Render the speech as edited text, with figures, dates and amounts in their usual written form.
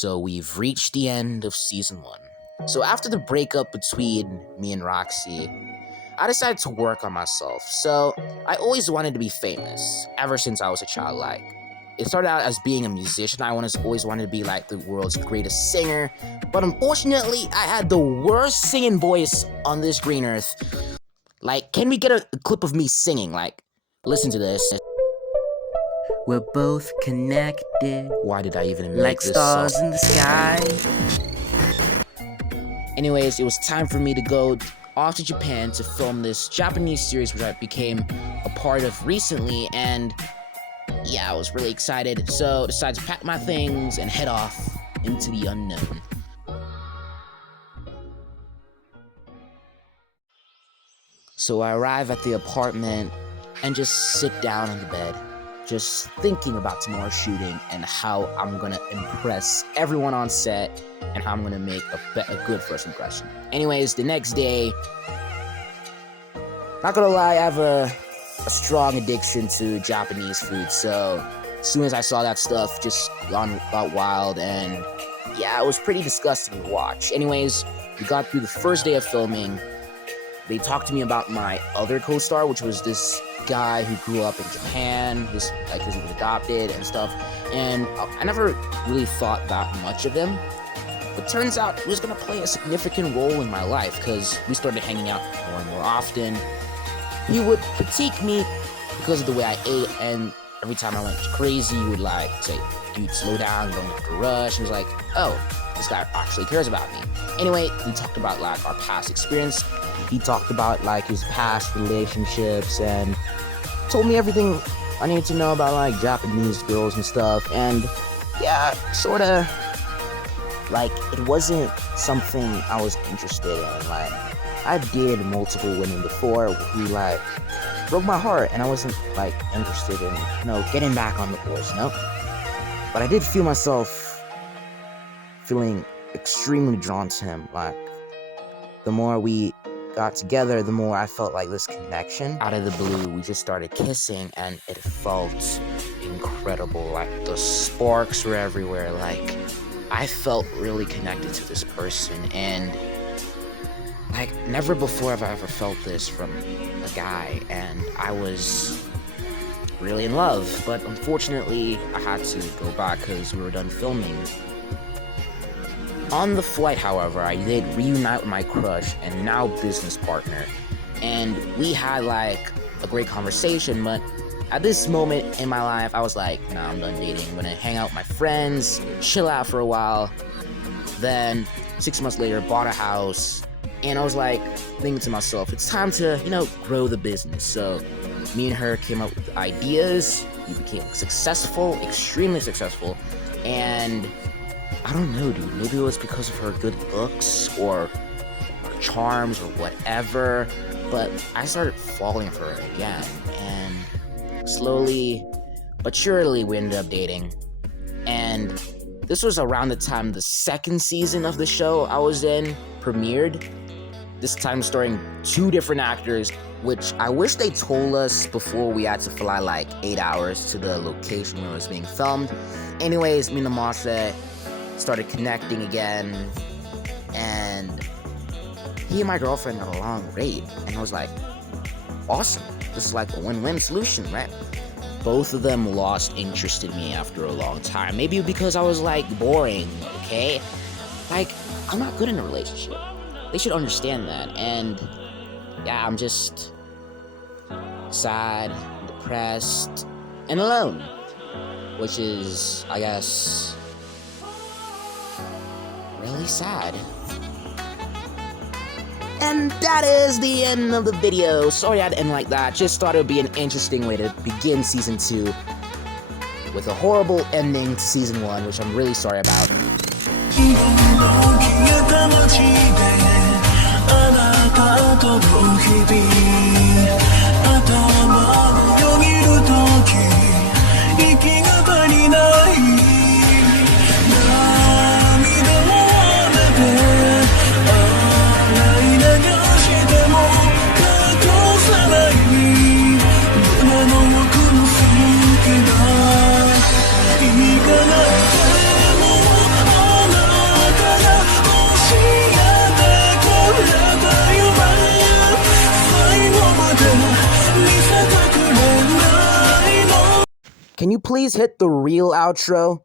So we've reached the end of season 1. So after the breakup between me and Roxy, I decided to work on myself. So I always wanted to be famous, ever since I was a child. Like, it started out as being a musician. I always wanted to be like the world's greatest singer. But unfortunately, I had the worst singing voice on this green earth. Like, can we get a clip of me singing? Like, listen to this. We're both connected, Why did I even make like this stars song? in the sky. Anyways, it was time for me to go off to Japan to film this Japanese series, which I became a part of recently, and yeah, I was really excited. So I decided to pack my things and head off into the unknown. So I arrive at the apartment and just sit down on the bed, just thinking about tomorrow's shooting and how I'm gonna impress everyone on set and how I'm gonna make a good first impression. Anyways, the next day, not gonna lie, I have a strong addiction to Japanese food, so as soon as I saw that stuff, just got wild, and yeah, it was pretty disgusting to watch. Anyways, we got through the first day of filming. They talked to me about my other co-star, which was this guy who grew up in Japan, because he was adopted and stuff, and I never really thought that much of him, but turns out he was gonna play a significant role in my life, because we started hanging out more and more often. He would critique me because of the way I ate, and every time I went crazy, he would like say, dude, slow down, you don't have to rush. He was like, oh, this guy actually cares about me. Anyway, we talked about like our past experience. He talked about like his past relationships and told me everything I needed to know about like Japanese girls and stuff. And yeah, sorta like it wasn't something I was interested in. Like, I've dated multiple women before who like broke my heart, and I wasn't like interested in, getting back on the horse, But I did feel myself feeling extremely drawn to him. Like, the more we got together, the more I felt like this connection. Out of the blue, we just started kissing, and it felt incredible. Like, the sparks were everywhere. Like, I felt really connected to this person, and like, never before have I ever felt this from a guy, and I was really in love. But unfortunately, I had to go back because we were done filming. On the flight, however, I did reunite with my crush and now business partner, and we had like a great conversation. But at this moment in my life, I was like, nah, I'm done dating. I'm gonna hang out with my friends, chill out for a while. Then 6 months later, bought a house. And I was like thinking to myself, it's time to, grow the business. So me and her came up with ideas. We became successful, extremely successful. And I don't know, dude, maybe it was because of her good looks or her charms or whatever, but I started falling for her again. And slowly but surely we ended up dating. And this was around the time the second season of the show I was in premiered. This time starring 2 different actors, which I wish they told us before we had to fly like 8 hours to the location where it was being filmed. Anyways, me and Amase started connecting again, and he and my girlfriend got along great, and I was like, awesome, this is like a win-win solution, right? Both of them lost interest in me after a long time, maybe because I was like boring, okay? Like, I'm not good in a relationship. They should understand that, and yeah, I'm just sad, depressed, and alone, which is, I guess, really sad. And that is the end of the video. Sorry I had to end like that, just thought it would be an interesting way to begin season 2 with a horrible ending to season 1, which I'm really sorry about. あなたとの日々頭をよぎる時息が足りない涙を出て洗い流しても隠さない胸の奥の隙がいかなくても Can you please hit the real outro?